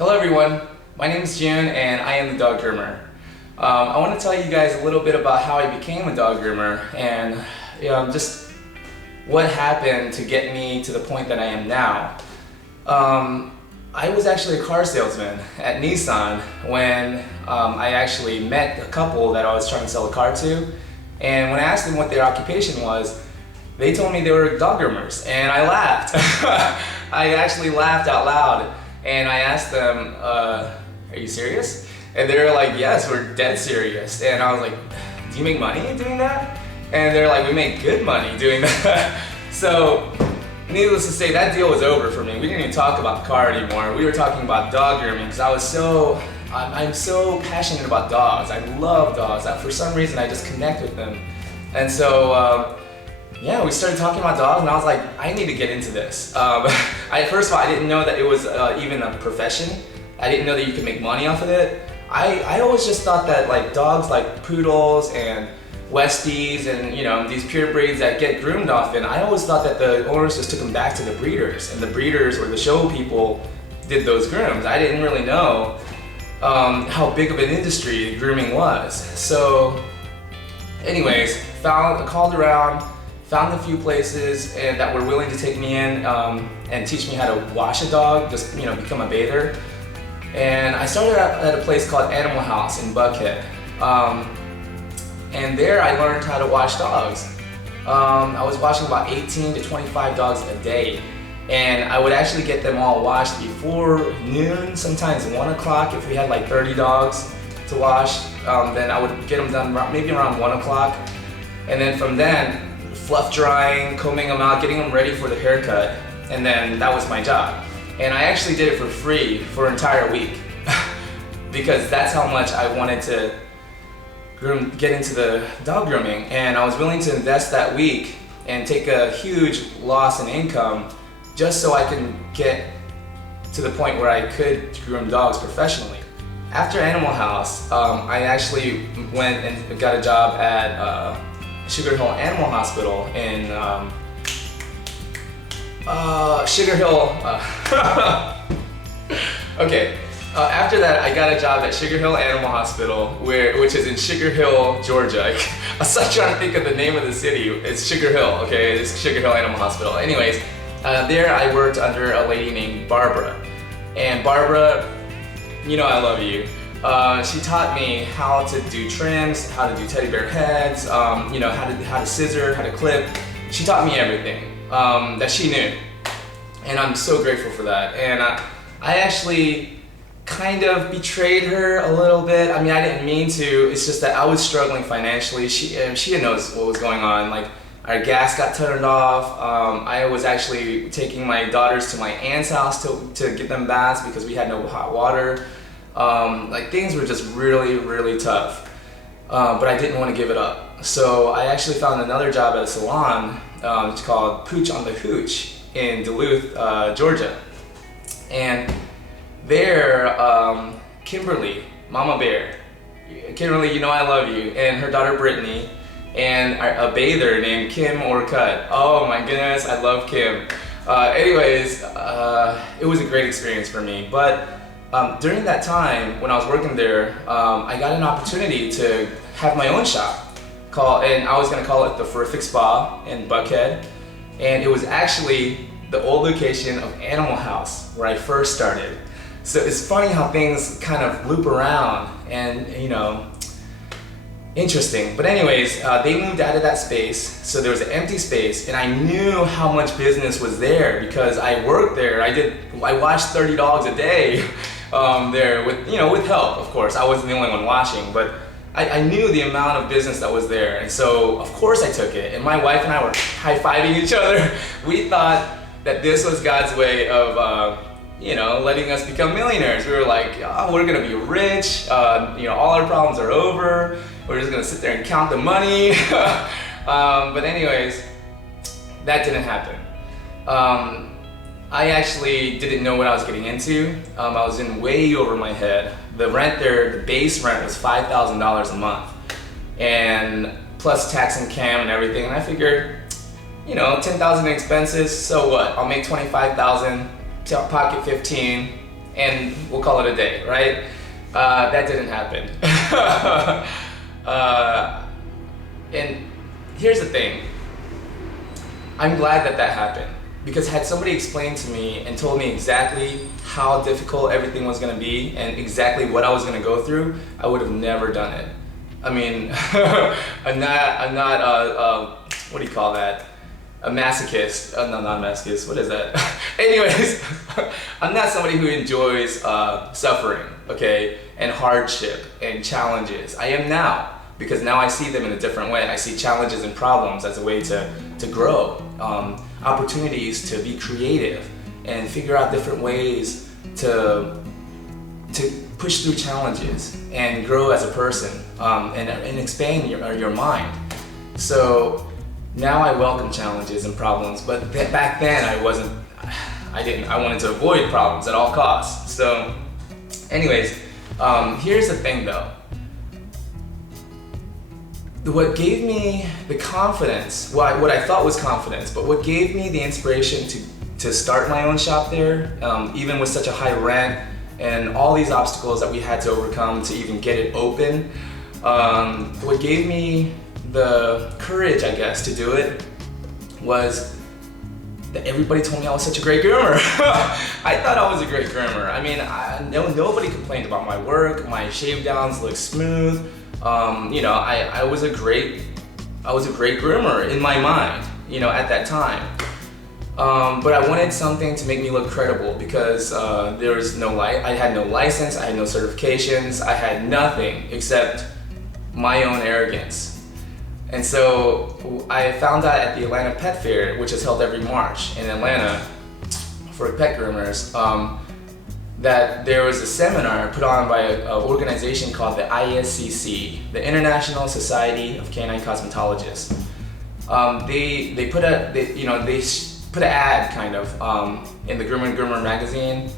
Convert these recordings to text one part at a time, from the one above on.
Hello everyone, my name is Jun and I am the dog groomer. I want to tell you guys a little bit about how I became a dog groomer and just what happened to get me to the point that I am now. I was actually a car salesman at Nissan when I actually met a couple that I was trying to sell a car to, and when I asked them what their occupation was, they told me they were dog groomers, and I laughed. I actually laughed out loud. And I asked them, are you serious? And they were like, yes, we're dead serious. And I was like, do you make money doing that? And they're like, we make good money doing that. So, needless to say, that deal was over for me. We didn't even talk about the car anymore. We were talking about dog grooming because I'm so passionate about dogs. I love dogs. For some reason, I just connect with them. And so, yeah, we started talking about dogs, and I was like, I need to get into this. First of all, I didn't know that it was even a profession. I didn't know that you could make money off of it. I always just thought that like dogs like poodles and Westies and these pure breeds that get groomed often, I always thought that the owners just took them back to the breeders, and the breeders or the show people did those grooms. I didn't really know how big of an industry grooming was. So anyways, called around, found a few places that were willing to take me in and teach me how to wash a dog, just become a bather. And I started at a place called Animal House in Buckhead. And there I learned how to wash dogs. I was washing about 18 to 25 dogs a day. And I would actually get them all washed before noon, sometimes 1 o'clock if we had like 30 dogs to wash. Then I would get them done maybe around 1 o'clock. And then from then, fluff drying, combing them out, getting them ready for the haircut, and then that was my job. And I actually did it for free for an entire week because that's how much I wanted to get into the dog grooming, and I was willing to invest that week and take a huge loss in income just so I can get to the point where I could groom dogs professionally. After Animal House, I actually went and got a job at Sugar Hill Animal Hospital in Sugar Hill. Okay. After that, I got a job at Sugar Hill Animal Hospital, which is in Sugar Hill, Georgia. I was still trying to think of the name of the city. It's Sugar Hill. Okay, it's Sugar Hill Animal Hospital. Anyways, there I worked under a lady named Barbara, and Barbara, I love you. She taught me how to do trims, how to do teddy bear heads, how to scissor, how to clip. She taught me everything that she knew, and I'm so grateful for that. And I actually kind of betrayed her a little bit. I mean, I didn't mean to. It's just that I was struggling financially. She didn't know what was going on. Like, our gas got turned off. I was actually taking my daughters to my aunt's house to get them baths because we had no hot water. Like, things were just really, really tough, but I didn't want to give it up. So I actually found another job at a salon. It's called Pooch on the Hooch in Duluth, Georgia. And there, Kimberly, Mama Bear, Kimberly, I love you, and her daughter Brittany, and a bather named Kim or Cut. Oh my goodness, I love Kim. Anyways, it was a great experience for me, but during that time, when I was working there, I got an opportunity to have my own shop, and I was going to call it the Terrific Spa in Buckhead, and it was actually the old location of Animal House, where I first started. So it's funny how things kind of loop around, and interesting. But anyways, they moved out of that space, so there was an empty space, and I knew how much business was there because I worked there. I washed 30 dogs a day there with help, of course. I wasn't the only one washing, but I knew the amount of business that was there, and so of course I took it. And my wife and I were high-fiving each other. We thought that this was God's way of letting us become millionaires. We were like, oh, we're gonna be rich. All our problems are over. We're just gonna sit there and count the money. But anyways, that didn't happen. I actually didn't know what I was getting into. I was in way over my head. The rent there, the base rent was $5,000 a month, and plus tax and cam and everything. And I figured, $10,000 in expenses. So what? I'll make $25,000, pocket 15. and we'll call it a day, right? That didn't happen. And here's the thing. I'm glad that that happened, because had somebody explained to me and told me exactly how difficult everything was going to be and exactly what I was going to go through, I would have never done it. I mean, I'm not what do you call that? A masochist. No, not a masochist. What is that? Anyways, I'm not somebody who enjoys suffering, okay, and hardship and challenges. I am now, because now I see them in a different way. I see challenges and problems as a way to grow, opportunities to be creative and figure out different ways to push through challenges and grow as a person, and expand your mind. So now I welcome challenges and problems, but back then I wanted to avoid problems at all costs. So anyways, here's the thing though. What gave me the confidence, what I thought was confidence, but what gave me the inspiration to start my own shop there, even with such a high rent and all these obstacles that we had to overcome to even get it open, what gave me the courage, I guess, to do it was that everybody told me I was such a great groomer. I thought I was a great groomer. I mean, nobody complained about my work. My shave downs looked smooth. You know, I was a great groomer in my mind, you know, at that time. But I wanted something to make me look credible, because there was I had no license, I had no certifications, I had nothing except my own arrogance. And so I found out at the Atlanta Pet Fair, which is held every March in Atlanta for pet groomers, that there was a seminar put on by an organization called the ISCC, the International Society of Canine Cosmetologists. They put an ad kind of in the Jun the Groomer magazine,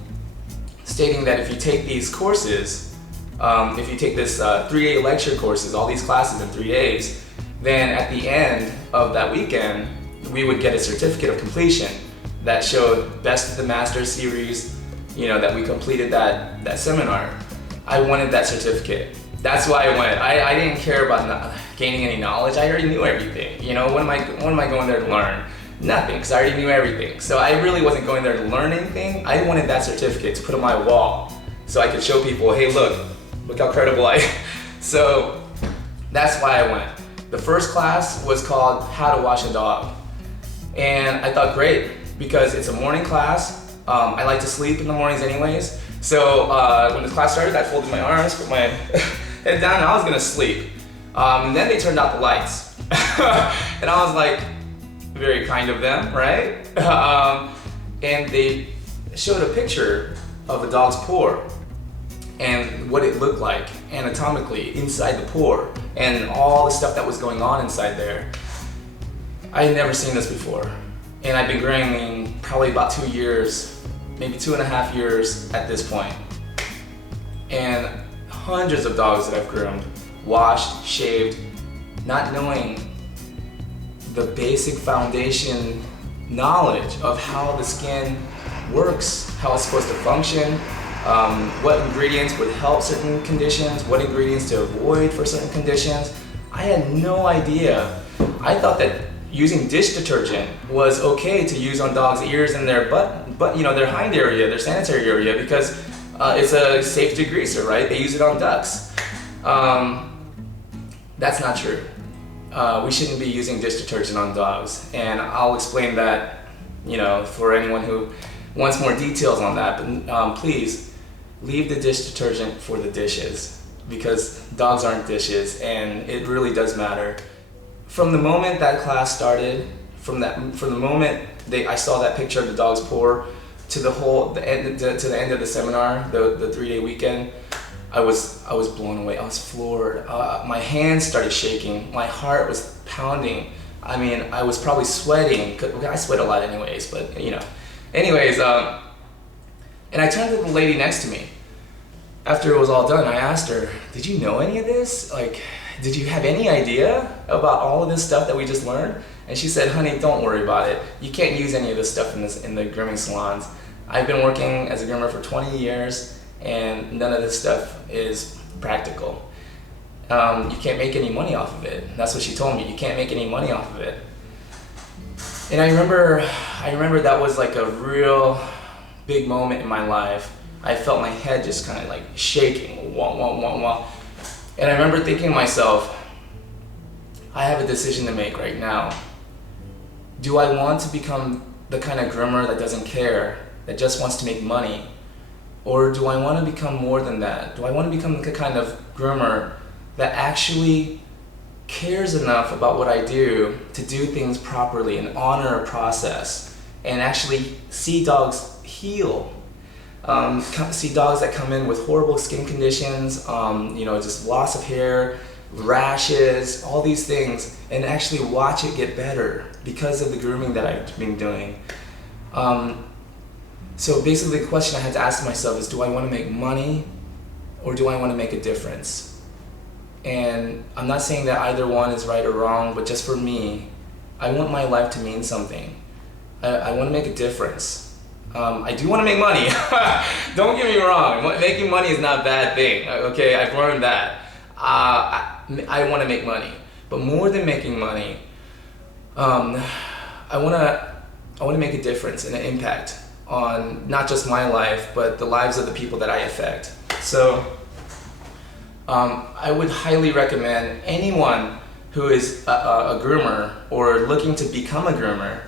stating that if you take these courses, if you take this 3-day lecture courses, all these classes in 3 days, then at the end of that weekend, we would get a certificate of completion that showed Best of the Master series, you know, that we completed that seminar. I wanted that certificate. That's why I went. I didn't care about gaining any knowledge. I already knew everything. You know, what am I going there to learn? Nothing, because I already knew everything. So I really wasn't going there to learn anything. I wanted that certificate to put on my wall so I could show people, hey, look how credible I am. So that's why I went. The first class was called How to Wash a Dog. And I thought, great, because it's a morning class. I like to sleep in the mornings anyways. So when the class started, I folded my arms, put my head down, and I was gonna sleep. And then they turned out the lights. And I was like, very kind of them, right? And they showed a picture of a dog's paw and what it looked like anatomically inside the paw and all the stuff that was going on inside there. I had never seen this before. And I've been grooming probably about 2 years, maybe 2.5 years at this point. And hundreds of dogs that I've groomed, washed, shaved, not knowing the basic foundation knowledge of how the skin works, how it's supposed to function, what ingredients would help certain conditions, what ingredients to avoid for certain conditions. I had no idea. I thought that using dish detergent was okay to use on dogs' ears and their butt, you know, their hind area, their sanitary area, because it's a safe degreaser, right? They use it on ducks. That's not true. We shouldn't be using dish detergent on dogs, and I'll explain that, you know, for anyone who wants more details on that. But please leave the dish detergent for the dishes, because dogs aren't dishes, and it really does matter. From the moment that class started, from the moment I saw that picture of the dog's paw to the end of the seminar, the 3-day weekend, I was blown away. I was floored. My hands started shaking. My heart was pounding. I mean, I was probably sweating. I sweat a lot anyways, but you know. Anyways, and I turned to the lady next to me. After it was all done, I asked her, did you know any of this? Like, did you have any idea about all of this stuff that we just learned? And she said, honey, don't worry about it. You can't use any of this stuff in the grooming salons. I've been working as a groomer for 20 years and none of this stuff is practical. You can't make any money off of it. That's what she told me. You can't make any money off of it. And I remember that was like a real big moment in my life. I felt my head just kind of like shaking, wah, wah, wah, wah. And I remember thinking to myself, I have a decision to make right now. Do I want to become the kind of groomer that doesn't care, that just wants to make money? Or do I want to become more than that? Do I want to become the kind of groomer that actually cares enough about what I do to do things properly and honor a process and actually see dogs heal? See dogs that come in with horrible skin conditions, just loss of hair, rashes, all these things, and actually watch it get better because of the grooming that I've been doing. So basically the question I had to ask myself is, do I want to make money or do I want to make a difference? And I'm not saying that either one is right or wrong, but just for me, I want my life to mean something. I want to make a difference. I do want to make money. Don't get me wrong. Making money is not a bad thing. Okay, I've learned that. I want to make money, but more than making money, I want to make a difference and an impact on not just my life, but the lives of the people that I affect. So I would highly recommend anyone who is a groomer or looking to become a groomer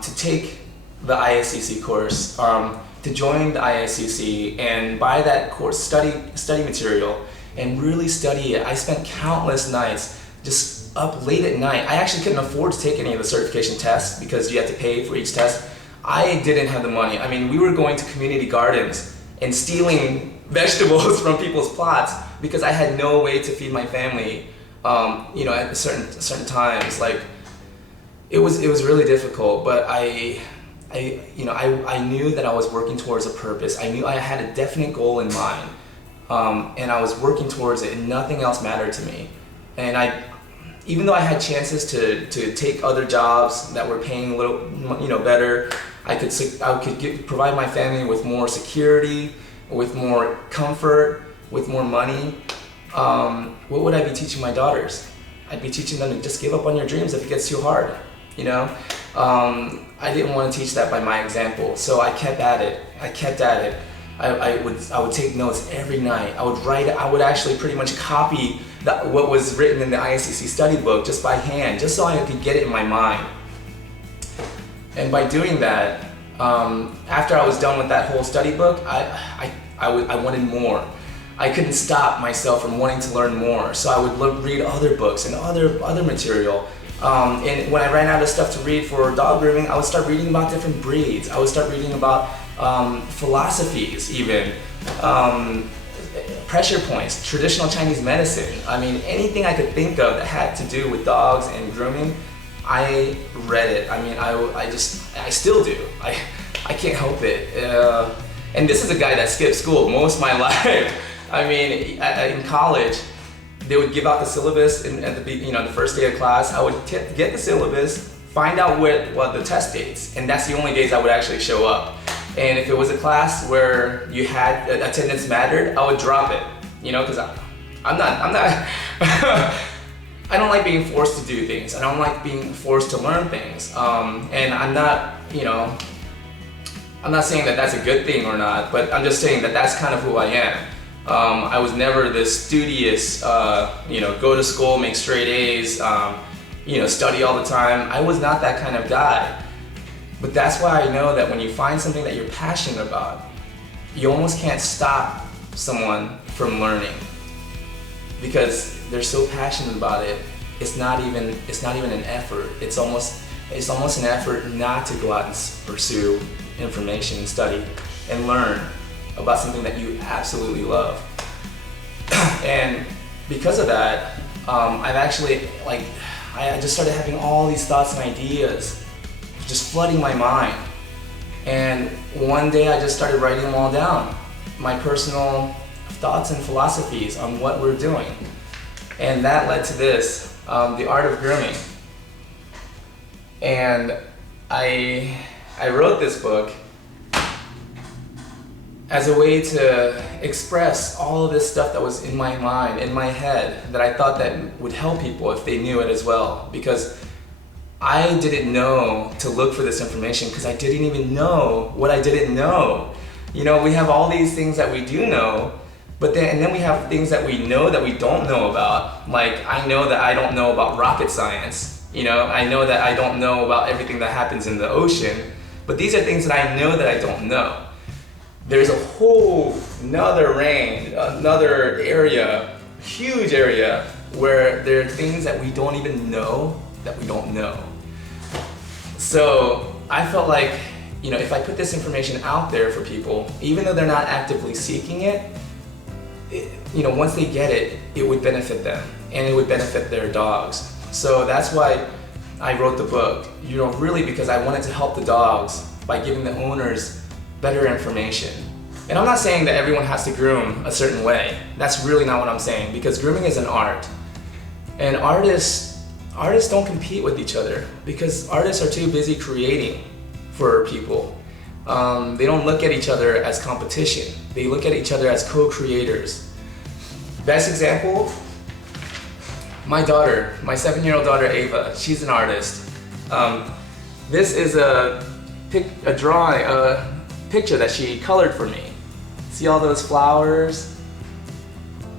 to take the ISCC course, to join the ISCC and buy that course, study material, and really study it. I spent countless nights just up late at night. I actually couldn't afford to take any of the certification tests because you had to pay for each test. I didn't have the money. I mean, we were going to community gardens and stealing vegetables from people's plots because I had no way to feed my family, at certain times. Like, it was really difficult, but I knew that I was working towards a purpose. I knew I had a definite goal in mind, and I was working towards it, and nothing else mattered to me. And even though I had chances to take other jobs that were paying a little, better, I could provide my family with more security, with more comfort, with more money. What would I be teaching my daughters? I'd be teaching them to just give up on your dreams if it gets too hard. I didn't want to teach that by my example, so I kept at it. I would take notes every night. I would actually pretty much copy what was written in the ISCC study book just by hand, just so I could get it in my mind. And by doing that, after I was done with that whole study book, I wanted more. I couldn't stop myself from wanting to learn more, so I would read other books and other material. And when I ran out of stuff to read for dog grooming, I would start reading about different breeds. I would start reading about philosophies even, pressure points, traditional Chinese medicine. I mean, anything I could think of that had to do with dogs and grooming, I read it. I mean, I still do. I can't help it. And this is a guy that skipped school most of my life. I mean, in college, they would give out the syllabus at the first day of class. I would get the syllabus, find out what the test dates, and that's the only days I would actually show up. And if it was a class where you had attendance mattered, I would drop it, because I'm not. I don't like being forced to do things. I don't like being forced to learn things. And I'm not, I'm not saying that that's a good thing or not, but I'm just saying that that's kind of who I am. I was never this studious, go to school, make straight A's, study all the time. I was not that kind of guy. But that's why I know that when you find something that you're passionate about, you almost can't stop someone from learning because they're so passionate about it. It's not even an effort. It's almost an effort not to go out and pursue information and study and learn about something that you absolutely love. And because of that, I've actually, I just started having all these thoughts and ideas just flooding my mind. And one day I just started writing them all down, my personal thoughts and philosophies on what we're doing. And that led to this, The Art of Grooming. And I wrote this book as a way to express all of this stuff that was in my mind, in my head, that I thought that would help people if they knew it as well. Because I didn't know to look for this information because I didn't even know what I didn't know. You know, we have all these things that we do know, but then we have things that we know that we don't know about. Like, I know that I don't know about rocket science. You know, I know that I don't know about everything that happens in the ocean, but these are things that I know that I don't know. There's a whole another range, another area, huge area, where there are things that we don't even know that we don't know. So I felt like, you know, if I put this information out there for people, even though they're not actively seeking it, you know, once they get it, it would benefit them and it would benefit their dogs. So that's why I wrote the book, you know, really because I wanted to help the dogs by giving the owners better information. And I'm not saying that everyone has to groom a certain way. That's really not what I'm saying, because grooming is an art. And artists don't compete with each other because artists are too busy creating for people. They don't look at each other as competition. They look at each other as co-creators. Best example, my daughter, my 7-year-old daughter Ava, she's an artist. This is a picture that she colored for me. See all those flowers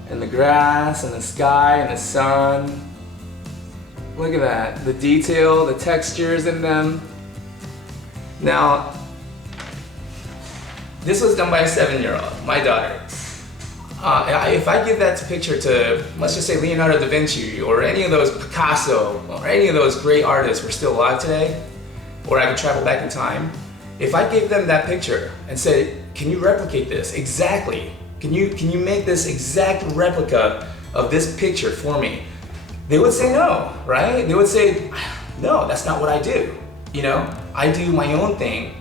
and the grass and the sky and the sun? Look at that, the detail, the textures in them. Now, this was done by a 7-year-old, my daughter. If I give that picture to, let's just say Leonardo da Vinci or any of those Picasso or any of those great artists who are still alive today, or I could travel back in time, if I gave them that picture and said, can you replicate this exactly? Can you make this exact replica of this picture for me? They would say no, right? They would say, no, that's not what I do. You know, I do my own thing.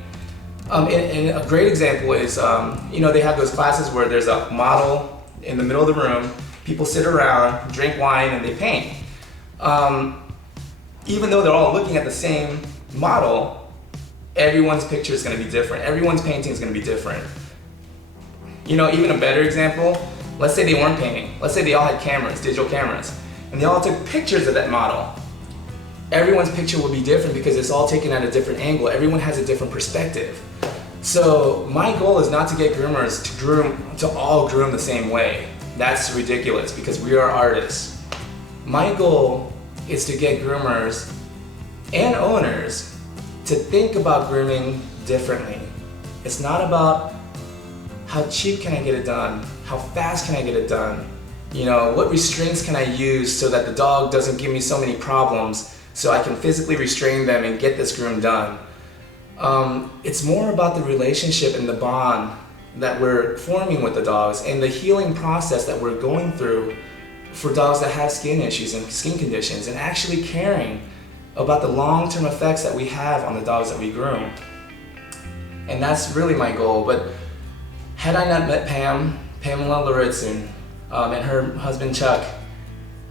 And a great example is, you know, they have those classes where there's a model in the middle of the room, people sit around, drink wine, and they paint. Even though they're all looking at the same model, everyone's picture is going to be different. Everyone's painting is going to be different. You know, even a better example, let's say they weren't painting. Let's say they all had cameras, digital cameras, and they all took pictures of that model. Everyone's picture will be different because it's all taken at a different angle. Everyone has a different perspective. So my goal is not to get groomers to all groom the same way. That's ridiculous because we are artists. My goal is to get groomers and owners to think about grooming differently. It's not about how cheap can I get it done, how fast can I get it done, you know, what restraints can I use so that the dog doesn't give me so many problems so I can physically restrain them and get this groom done. It's more about the relationship and the bond that we're forming with the dogs and the healing process that we're going through for dogs that have skin issues and skin conditions, and actually caring about the long-term effects that we have on the dogs that we groom. And that's really my goal. But had I not met Pamela Laritzin, and her husband Chuck,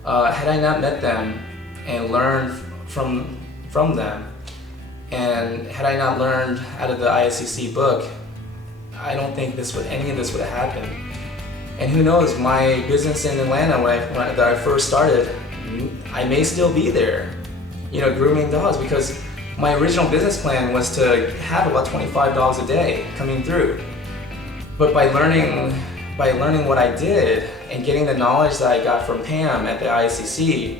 had I not met them and learned from them, and had I not learned out of the ISCC book, I don't think any of this would have happened. And who knows, my business in Atlanta when I first started, I may still be there, you know, grooming dogs, because my original business plan was to have about 25 dogs a day coming through. But by learning what I did and getting the knowledge that I got from Pam at the ISCC,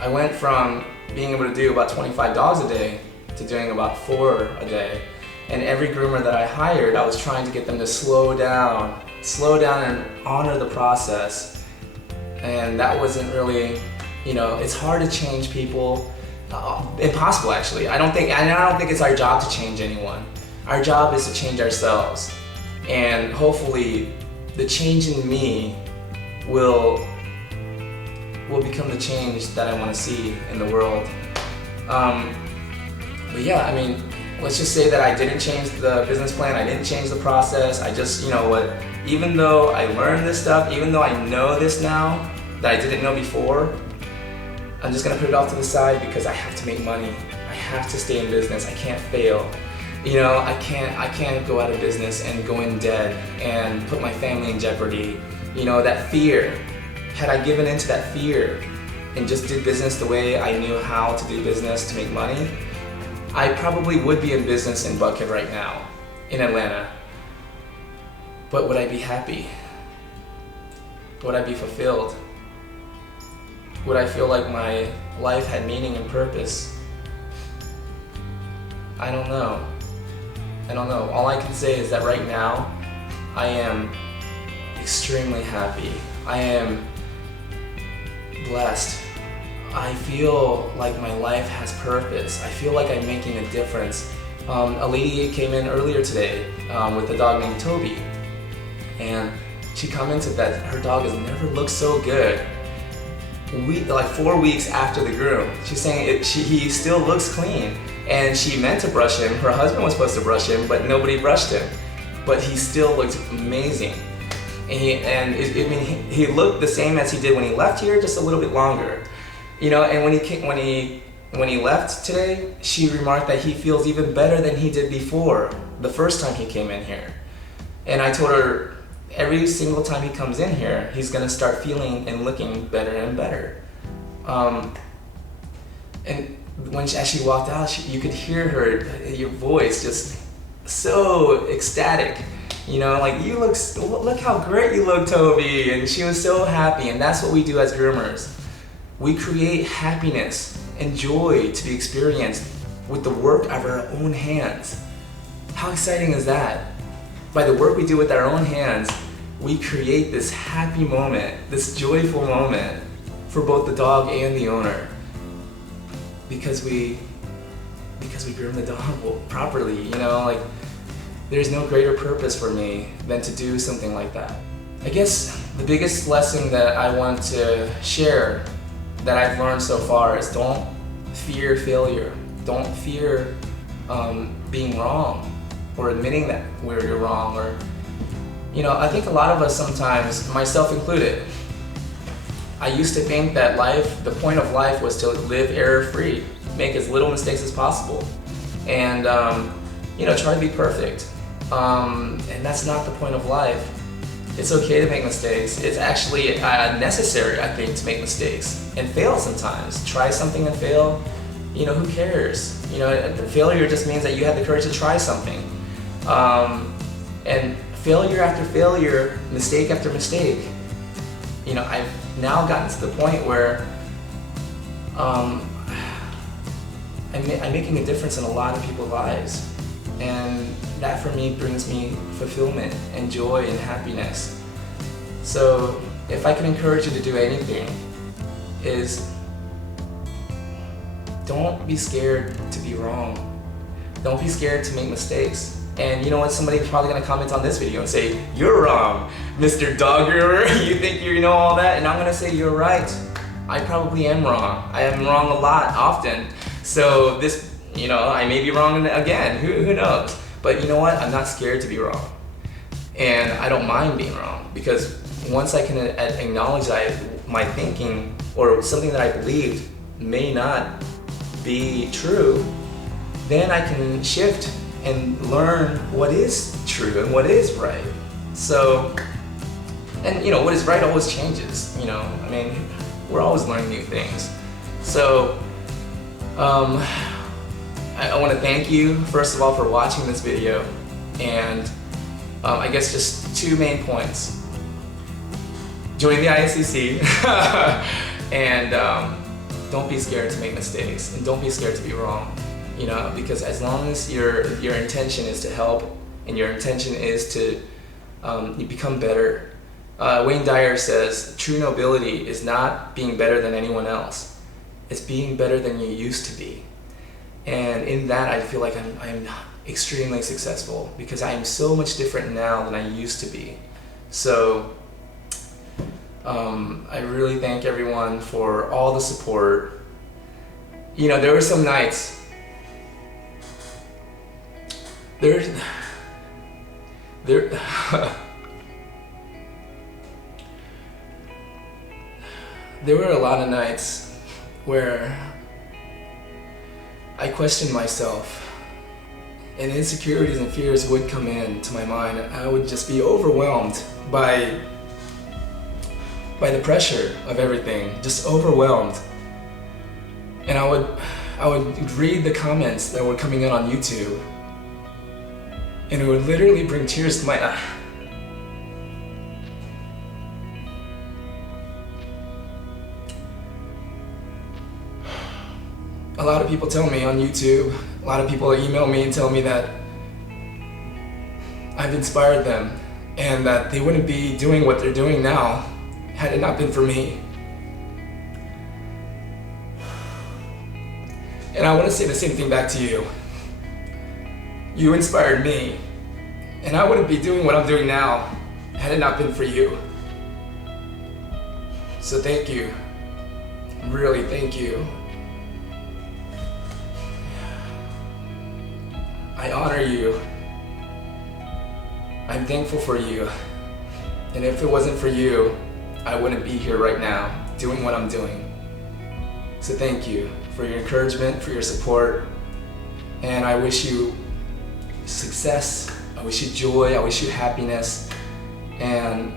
I went from being able to do about 25 dogs a day to doing about 4 a day. And every groomer that I hired, I was trying to get them to slow down and honor the process. And that wasn't really, you know, it's hard to change people. Impossible, actually. I don't think it's our job to change anyone. Our job is to change ourselves. And hopefully the change in me will become the change that I want to see in the world. But yeah, I mean, let's just say that I didn't change the business plan, I didn't change the process, I just, you know what, even though I learned this stuff, even though I know this now that I didn't know before, I'm just gonna put it off to the side because I have to make money. I have to stay in business, I can't fail. You know, I can't go out of business and go in debt and put my family in jeopardy. You know, that fear, had I given into that fear and just did business the way I knew how to do business to make money, I probably would be in business in Buckhead right now, in Atlanta. But would I be happy? Would I be fulfilled? Would I feel like my life had meaning and purpose? I don't know. I don't know. All I can say is that right now, I am extremely happy. I am blessed. I feel like my life has purpose. I feel like I'm making a difference. A lady came in earlier today with a dog named Toby, and she commented that her dog has never looked so good. Like 4 weeks after the groom, she's saying he still looks clean, and she meant to brush him. Her husband was supposed to brush him, but nobody brushed him. But he still looked amazing. And he looked the same as he did when he left here, just a little bit longer. You know, and when he left today, she remarked that he feels even better than he did before, the first time he came in here. And I told her every single time he comes in here, he's gonna start feeling and looking better and better. And as she walked out, you could hear your voice just so ecstatic. You know, like, look how great you look, Toby. And she was so happy, and that's what we do as groomers. We create happiness and joy to be experienced with the work of our own hands. How exciting is that? By the work we do with our own hands, we create this happy moment, this joyful moment for both the dog and the owner. Because we groom the dog properly, you know, like, there's no greater purpose for me than to do something like that. I guess the biggest lesson that I want to share that I've learned so far is don't fear failure. Don't fear being wrong or admitting that where you're wrong. Or, you know, I think a lot of us sometimes, myself included, I used to think that the point of life was to live error-free, make as little mistakes as possible, and you know, try to be perfect. And that's not the point of life. It's okay to make mistakes. It's actually necessary, I think, to make mistakes and fail sometimes. Try something and fail. You know, who cares? You know, the failure just means that you had the courage to try something. And failure after failure, mistake after mistake. You know, I've now gotten to the point where I'm making a difference in a lot of people's lives. And that for me brings me fulfillment and joy and happiness. So if I can encourage you to do anything, is don't be scared to be wrong. Don't be scared to make mistakes. And you know what, somebody's probably gonna comment on this video and say, "You're wrong, Mr. Dog Groomer, you think you know all that?" And I'm gonna say, "You're right. I probably am wrong. I am wrong a lot, often. So this, you know, I may be wrong again, who knows? But you know what, I'm not scared to be wrong. And I don't mind being wrong, because once I can acknowledge that my thinking or something that I believed may not be true, then I can shift and learn what is true and what is right. So, and you know, what is right always changes, you know, I mean, we're always learning new things. So, I want to thank you, first of all, for watching this video, and I guess just two main points. Join the ISCC, and don't be scared to make mistakes, and don't be scared to be wrong. You know, because as long as your intention is to help, and your intention is to you become better. Wayne Dyer says, true nobility is not being better than anyone else. It's being better than you used to be. And in that, I feel like I'm extremely successful, because I am so much different now than I used to be. So I really thank everyone for all the support. You know, there were some nights, there were a lot of nights where I questioned myself, and insecurities and fears would come into my mind. I would just be overwhelmed by the pressure of everything, just overwhelmed. And I would read the comments that were coming in on YouTube, and it would literally bring tears to my eyes. A lot of people tell me on YouTube, a lot of people email me and tell me that I've inspired them and that they wouldn't be doing what they're doing now had it not been for me. And I want to say the same thing back to you. You inspired me, and I wouldn't be doing what I'm doing now had it not been for you. So thank you. Really, thank you. I honor you. I'm thankful for you. And if it wasn't for you, I wouldn't be here right now doing what I'm doing. So thank you for your encouragement, for your support. And I wish you success. I wish you joy. I wish you happiness. And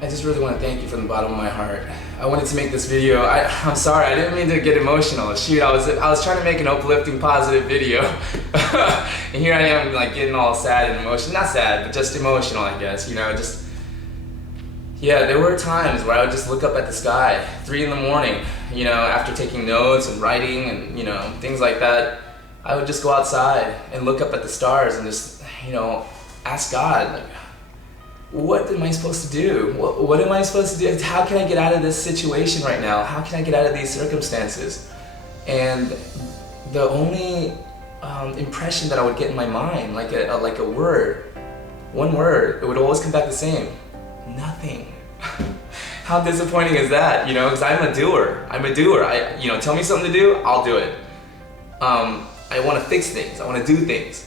I just really want to thank you from the bottom of my heart. I wanted to make this video. I'm sorry, I didn't mean to get emotional. Shoot, I was trying to make an uplifting, positive video. And here I am, like, getting all sad and emotional. Not sad, but just emotional, I guess. You know, just, yeah, there were times where I would just look up at the sky, 3 in the morning, you know, after taking notes and writing and, you know, things like that. I would just go outside and look up at the stars and just, you know, ask God, like, what am I supposed to do? What am I supposed to do? How can I get out of this situation right now? How can I get out of these circumstances? And the only impression that I would get in my mind, like a word, one word, it would always come back the same: nothing. How disappointing is that? You know, because I'm a doer. You know, tell me something to do, I'll do it. I want to fix things. I want to do things.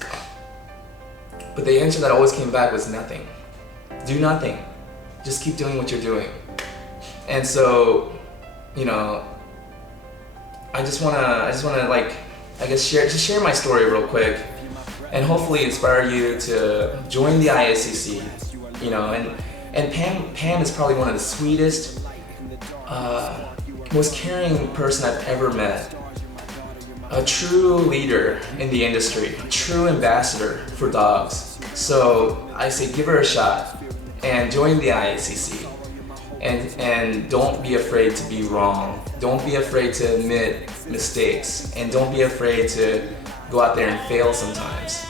But the answer that always came back was nothing. Do nothing. Just keep doing what you're doing. And so, you know, I just wanna like, I guess share my story real quick, and hopefully inspire you to join the ISCC. You know, and Pam is probably one of the sweetest, most caring person I've ever met. A true leader in the industry, a true ambassador for dogs. So I say give her a shot and join the IACC, and don't be afraid to be wrong. Don't be afraid to admit mistakes, and don't be afraid to go out there and fail sometimes,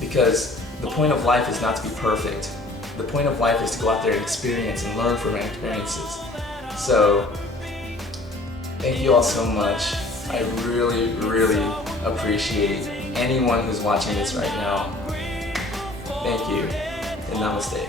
because the point of life is not to be perfect. The point of life is to go out there and experience and learn from our experiences. So thank you all so much. I really, really appreciate anyone who's watching this right now. Thank you, and namaste.